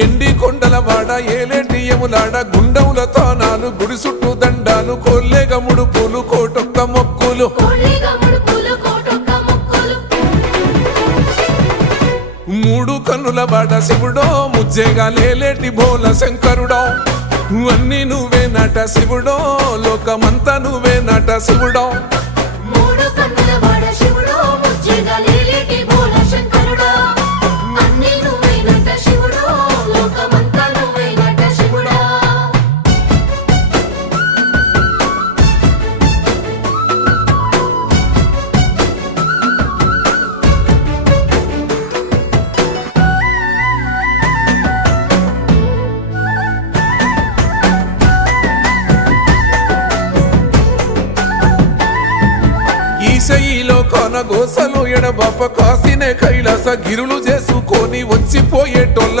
ఎండి కొండల వాడ ఏలేటి యములాడ గుండముల తానాలు గుడి చుట్టూ దండాలు కొల్లేగ ముడుపులు కోటొక్క మొక్కులు మూడు కన్నుల వాడ శివుడో ముజ్జేగా లేలేటి బోల శంకరుడో అన్ని నువ్వే నట శివుడో లోకమంతా నువ్వే నట శివుడో ఈశయిలో కొనగోసలు ఎడబాప కాసినే కైలాస గిరులు చేసుకొని వచ్చిపోయేటోళ్ళ